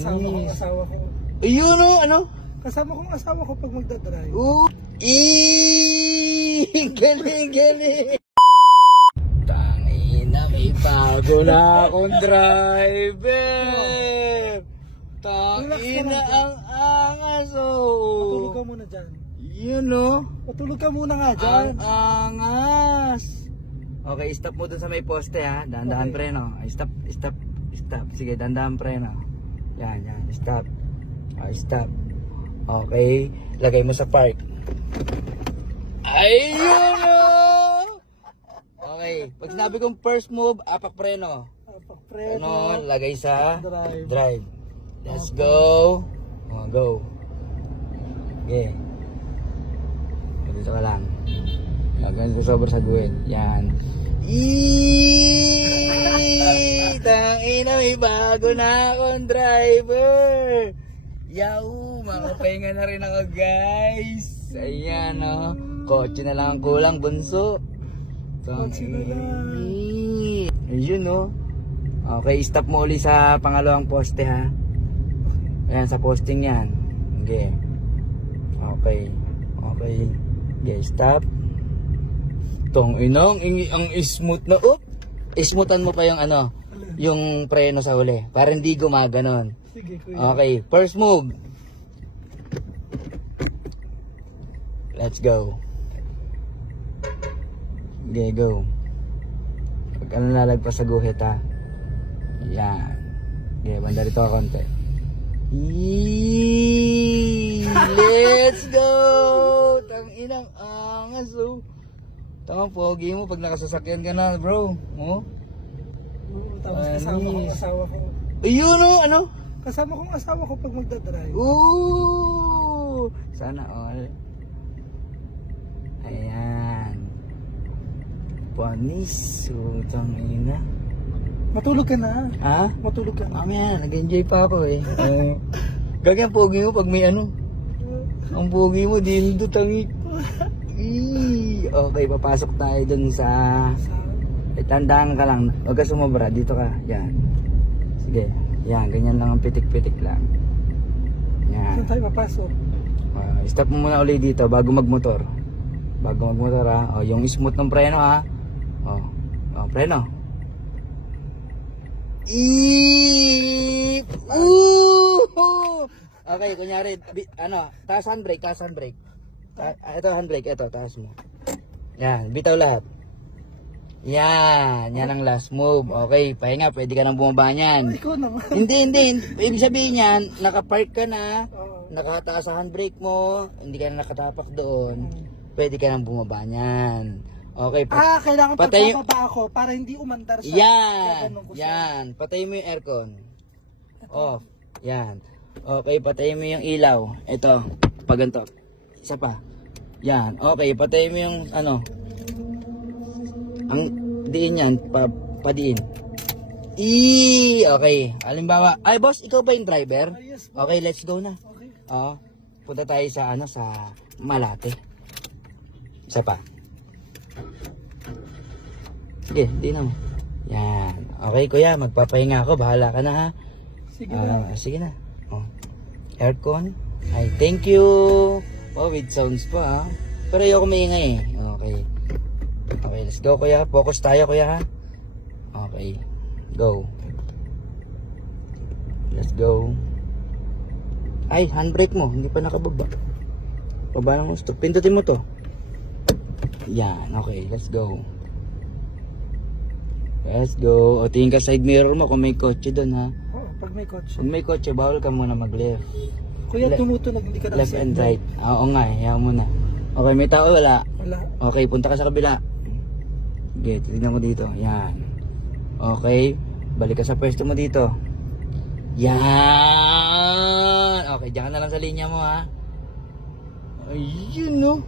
Kasama ko ang asawa ko. Ayun o, ano? Kasama ko ang asawa ko pag magdadrive. Galing, galing. Tangina, may bago na akong driver. Tangina ang angas o. Patulog ka muna dyan. Yun o. Patulog ka muna nga dyan. Ang angas. Okay, stop mo dun sa may poste ha. Dahan-dahan preno. Stop. Sige, dahan-dahan preno. Yan. Stop. Stop. Okay. Lagay mo sa park. Ayun o. Okay. Pag sinabi kong first move, apak preno. Apak preno. Ano, lagay sa drive. Let's go. Go. Okay. Dito ka lang. Lagyan sa sobrang sa duwin. Yan. Tangina, may bago na akong driver. Yaw, makapahinga na rin ako guys. Ayan o. Kotse na lang ang kulang, bunso. Kotse na lang. Ayun o. Okay, stop mo uli sa pangalawang poste ha. Ayan, sa posting yan. Okay. Okay, stop. Tong inong, ang smooth na. Smoothan mo pa yung ano, yung preno sa huli. Para hindi gumaganon. Sige, kuya. Okay, first move. Let's go. Okay, go. Pag ano lalagpas sa guhit ha. Yan. Okay, banda rito ka konti. Let's go! Tanginang angas oh. Tama pogi mo pag nakasasakyan ka na bro. Oh? Tapos kasama ko ang asawa ko. Ayun o, ano? Kasama ko ang asawa ko pag magdadrive. Sana all. Ayan. Panis. Tangina. Matulog ka na. Ha? Matulog ka na. Mamaya, nag-enjoy pa ako eh. Gagyan pogi mo pag may ano. Ang pogi mo, dildo tangi. Okay, papasok tayo dun sa... Tandaan ka lang. Huwag ka sumobra. Dito ka. Yan. Sige. Yan. Ganyan lang ang pitik-pitik lang. Yan. Saan tayo papasok? Stop mo muna ulit dito bago magmotor. Bago magmotor ha. O, yung smooth ng preno ha. O, preno. Okay, kunyari, ano, taas handbrake. Ito handbrake, ito, taas mo. Yan, bitaw lahat. Yan ang last move. Okay, pahinga, pwede ka nang bumaba niyan. Ikaw naman. Hindi. Ibig sabihin niyan, nakapark ka na, nakataas sa handbrake mo, hindi ka na nakatapak doon, pwede ka nang bumaba niyan. Okay, kailangan pagpapaba ako para hindi umandar sa... Yan. Patay mo yung aircon. Off. Yan. Okay, patay mo yung ilaw. Ito, pag ganito. Isa pa. Yan. Okay, patay mo yung ano. Ang diin yan, padiin. Okay. Halimbawa, ay boss, ikaw ba yung driver? Yes, okay, let's go na. Okay. Punta tayo sa ano, sa Malate. Isa pa. Sige, di na mo. Yan. Okay, kuya, magpapahinga ako. Bahala ka na, ha? Sige na. Sige na. Aircon. Ay, thank you. With sounds pa, ha? Pero ayoko maingay, eh. Okay. Okay, let's go, kuya. Focus tayo, kuya, ha? Okay. Go. Let's go. Ay, handbrake mo. Hindi pa nakababa. Baba lang gusto. Pindutin mo to. Yan. Okay, let's go. Let's go. O, tingin ka side mirror mo kung may kotse doon ha. Pag may kotse. Kung may kotse, bawal ka muna mag-left. Kuya, tumutunog, hindi ka na left and right. Oo nga, hayaan mo na. Okay, may tao wala? Wala. Okay, punta ka sa kabila. Okay, tignan mo dito. Yan. Okay, balik ka sa pwesto mo dito. Yan. Okay, diyan ka na lang sa linya mo ha. Ayun no.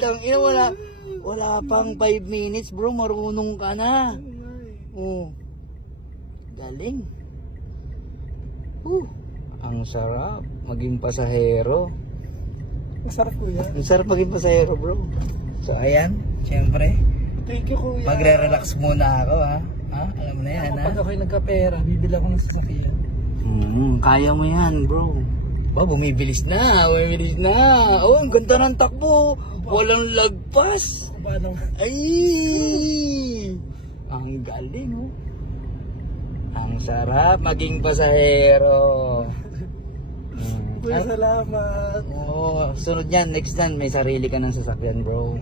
Tangina, wala pang 5 minutes bro, marunong ka na. Galing. Ang sarap maging pasahero. Masarap kuya. Ang sarap maging pasahero bro. So ayan, syempre thank you kuya. magre-relax muna ako ha. Alam mo na yan, ha? Kapag ako'y nagkapera, bibili ako ng sasakyan. Kaya mo yan, bro. Ba, bumibilis na. Oh, ang ganda ng takbo. Walang lagpas. Paano? Ay! Ang galing, oh. Ang sarap maging pasahero. Uy, salamat. Sunod yan, next time may sarili ka ng sasakyan, bro.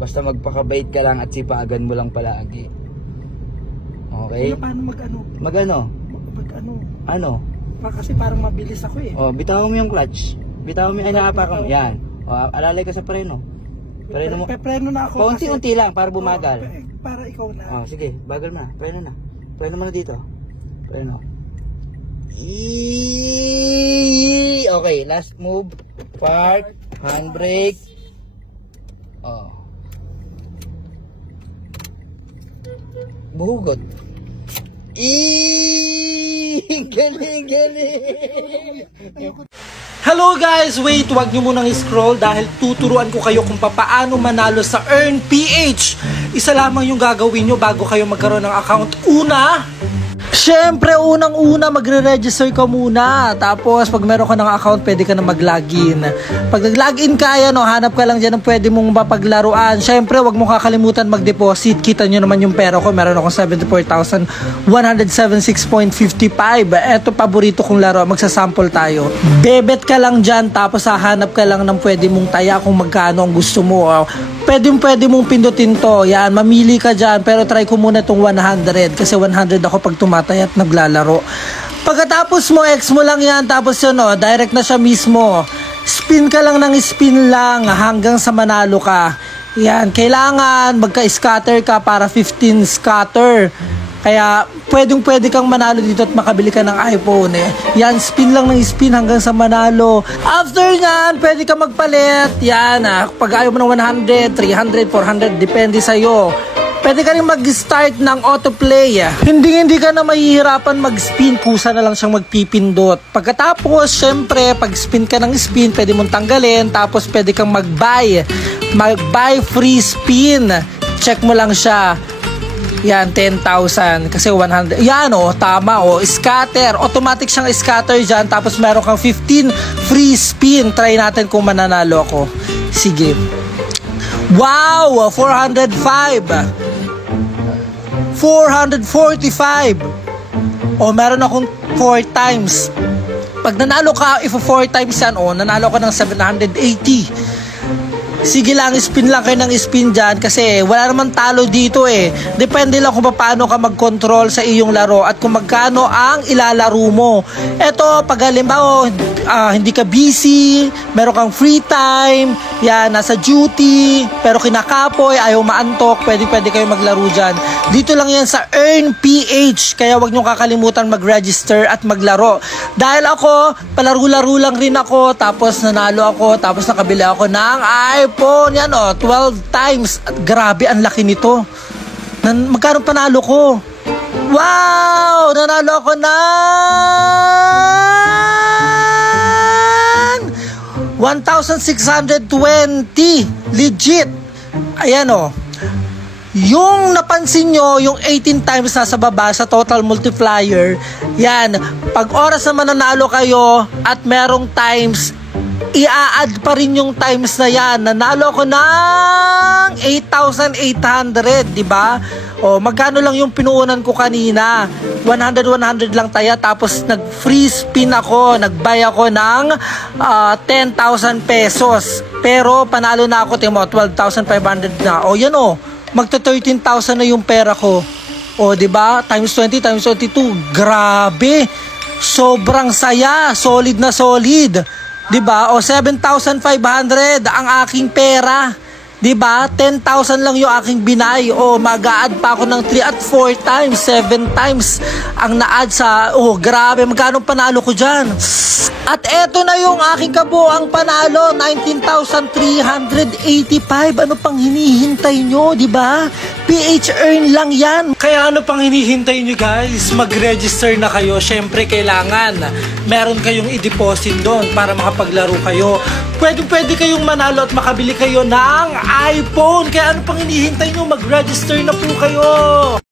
Basta magpakabait ka lang at sipagan mo lang palagi. Okay? Paano mag-ano? Mag-ano? Mag-ano? Ano? Kasi parang mabilis ako eh. Bitawan mo yung clutch. Bitawan mo yung inaapakan mo. Yan. Alalay ka sa preno. Preno mo. Preno na ako. Paunti-unti lang para bumagal. Para ikaw na. Sige, bagal na. Preno na. Preno mo na dito. Preno. Okay, last move. Park. Handbrake. Buhugot. Galing. Hello guys! Wait, wag nyo munang scroll dahil tuturuan ko kayo kung paano manalo sa Earn PH. Isa lamang yung gagawin nyo bago kayo magkaroon ng account. Siyempre, unang-una, magre-register ka muna. Tapos, pag meron ka ng account, pwede ka na mag-login. Pag nag-login ka, hanap ka lang dyan ng pwede mong mapaglaruan. Siyempre, wag mo kakalimutan mag-deposit. Kita nyo naman yung pera ko. Meron akong 74,176.55. Eto, paborito kong laro. Magsasample tayo. Bebet ka lang dyan, tapos hahanap ka lang ng pwede mong taya kung magkano ang gusto mo. Pwede mong pindutin to. Yan, mamili ka dyan. Pero try ko muna itong 100. Kasi 100 ako pag tumatay at naglalaro. Pagkatapos mo, X mo lang yan. Tapos yun, direct na siya mismo. Spin ka lang ng spin lang hanggang sa manalo ka. Yan, kailangan magka-scatter ka para 15 scatter. Kaya pwede kang manalo dito at makabili ka ng iPhone eh. Yan, spin lang ng spin hanggang sa manalo. After nyan, pwede ka magpalit. Yan, pag ayaw mo ng 100, 300, 400, depende sa'yo. Pwede ka rin mag-start ng autoplay. Hindi ka na mahihirapan mag-spin. Kusa na lang siyang magpipindot. Pagkatapos, syempre, pag spin ka ng spin, pwede mong tanggalin. Tapos pwede kang mag-buy. Mag-buy free spin. Check mo lang siya. Yan, 10,000. Kasi 100. Yan, tama, scatter. Automatic siyang scatter dyan. Tapos meron kang 15 free spin. Try natin kung mananalo ako. Sige. Wow! 405. 445. Meron akong 4 times. Pag nanalo ka, if 4 times yan, nanalo ka ng 780. Sige lang, spin lang kayo ng spin dyan kasi wala naman talo dito eh. Depende lang kung paano ka mag-control sa iyong laro at kung magkano ang ilalaro mo. Eto, pag halimbawa, hindi ka busy, meron kang free time, yan, nasa duty, pero kinakapoy, ayaw maantok, pwede kayo maglaro dyan. Dito lang yan sa Earn PH, kaya wag nyo kakalimutan mag-register at maglaro. Dahil ako, palaro-laro lang rin ako, tapos nanalo ako, tapos nakabili ako ng iPhone, yan 12 times. At grabe, ang laki nito. Magkano panalo ko? Wow! Nanalo ako ng 1,620. Legit. Ayan Yung napansin nyo, yung 18 times nasa baba sa total multiplier, yan, pag oras naman nanalo kayo at merong times, i-add pa rin yung times na yan. Nanalo ako ng 8,800, diba? Magkano lang yung pinuunan ko kanina? 100 lang taya, tapos nag-free spin ako, nag-buy ako ng 10,000 pesos. Pero panalo na ako, 12,500 na. Yan magta 13,000 na yung pera ko. Diba? Times 20, times 22. Grabe! Sobrang saya. Solid na solid. Diba? 7,500 ang aking pera. Diba? 10,000 lang yung aking binay. Mag-a-add pa ako ng 3 at 4 times, 7 times ang na-add sa... grabe, magkano panalo ko dyan? At eto na yung aking kabuang panalo, 19,385. Ano pang hinihintay nyo, diba? PH Earn lang yan. Kaya ano pang hinihintay nyo guys? Mag-register na kayo. Siyempre kailangan meron kayong i-deposit doon para makapaglaro kayo. Pwede kayong manalo at makabili kayo ng iPhone. Kaya ano pang hinihintay nyo? Mag-register na po kayo.